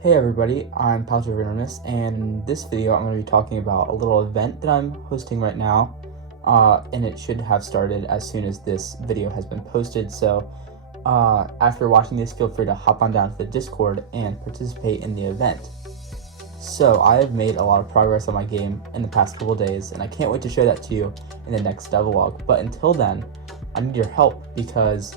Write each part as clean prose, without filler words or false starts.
Hey everybody, I'm Patrick Anonymous, and in this video I'm going to be talking about a little event that I'm hosting right now, and it should have started as soon as this video has been posted, so after watching this, feel free to hop on down to the Discord and participate in the event. So I have made a lot of progress on my game in the past couple days, and I can't wait to show that to you in the next devlog, but until then, I need your help because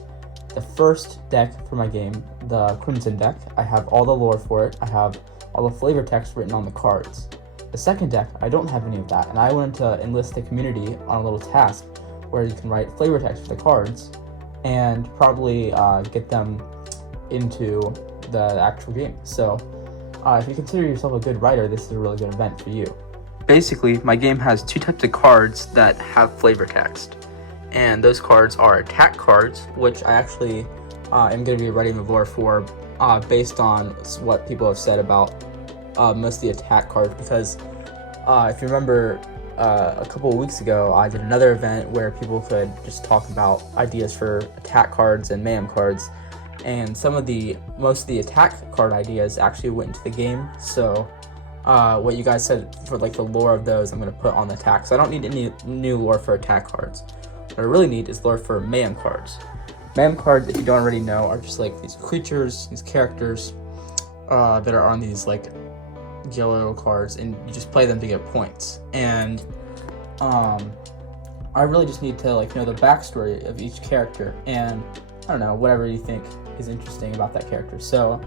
the first deck for my game, the Crimson deck, I have all the lore for it. I have all the flavor text written on the cards. The second deck, I don't have any of that, and I wanted to enlist the community on a little task where you can write flavor text for the cards and probably get them into the actual game. So if you consider yourself a good writer, this is a really good event for you. Basically, my game has two types of cards that have flavor text. And those cards are attack cards, which I actually am going to be writing the lore for based on what people have said about most of the attack cards, because if you remember a couple of weeks ago, I did another event where people could just talk about ideas for attack cards and mayhem cards, and most of the attack card ideas actually went into the game. So what you guys said for like the lore of those, I'm going to put on the attack. So I don't need any new lore for attack cards. What I really need is lore for mayhem cards. Mayhem cards, if you don't already know, are just like these creatures, these characters that are on these like yellow cards, and you just play them to get points. And I really just need to like know the backstory of each character, and I don't know, whatever you think is interesting about that character. So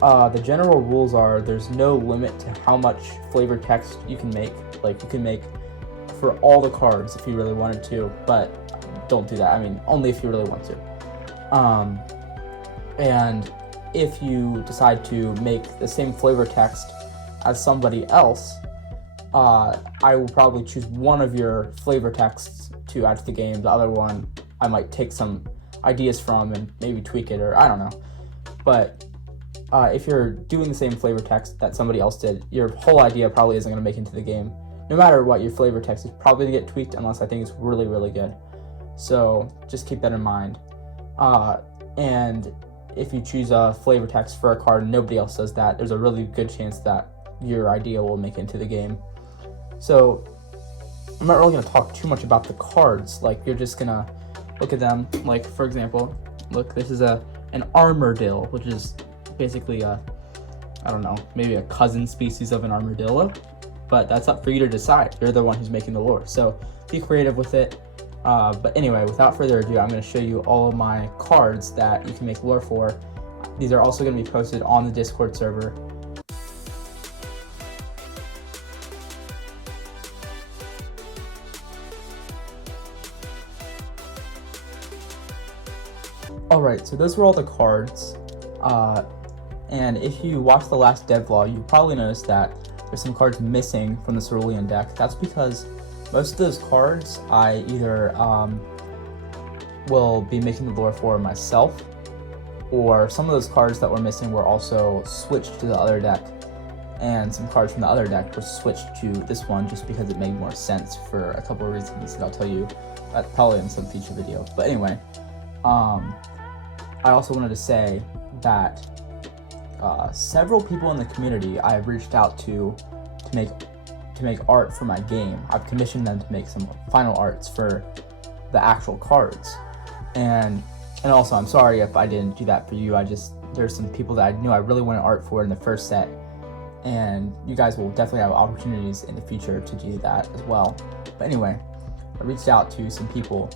the general rules are there's no limit to how much flavor text you can make. Like you can make for all the cards if you really wanted to, but don't do that. I mean, only if you really want to. And if you decide to make the same flavor text as somebody else, I will probably choose one of your flavor texts to add to the game. The other one I might take some ideas from and maybe tweak it, or I don't know. But if you're doing the same flavor text that somebody else did, your whole idea probably isn't going to make it into the game. No matter what, your flavor text is probably going to get tweaked unless I think it's really, really good. So just keep that in mind. And if you choose a flavor text for a card and nobody else does that, there's a really good chance that your idea will make it into the game. So I'm not really going to talk too much about the cards. Like, you're just going to look at them. Like, for example, look, this is an Armadillo, which is basically I don't know, maybe a cousin species of an armadillo. But that's up for you to decide. You're the one who's making the lore, so be creative with it. But anyway, without further ado, I'm going to show you all of my cards that you can make lore for. These are also going to be posted on the Discord server. Alright, so those were all the cards. And if you watched the last devlog, you probably noticed that there's some cards missing from the Cerulean deck. That's because most of those cards I either will be making the lore for myself, or some of those cards that were missing were also switched to the other deck, and some cards from the other deck were switched to this one just because it made more sense for a couple of reasons that I'll tell you probably in some future video. But anyway, I also wanted to say that several people in the community I have reached out to make art for my game. I've commissioned them to make some final arts for the actual cards, and also I'm sorry if I didn't do that for you. There's some people that I knew I really wanted art for in the first set, and you guys will definitely have opportunities in the future to do that as well. But anyway, I reached out to some people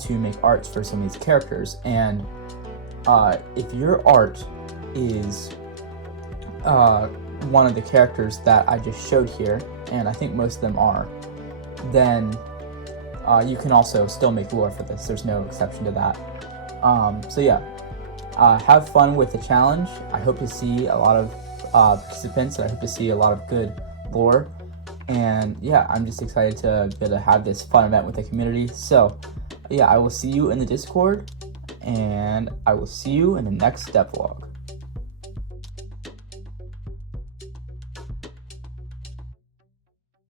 to make arts for some of these characters, and if your art is one of the characters that I just showed here, and I think most of them are, then you can also still make lore for this. There's no exception to that. So yeah, have fun with the challenge. I hope to see a lot of participants, and I hope to see a lot of good lore. And yeah, I'm just excited to be able to have this fun event with the community. So yeah, I will see you in the Discord, and I will see you in the next devlog.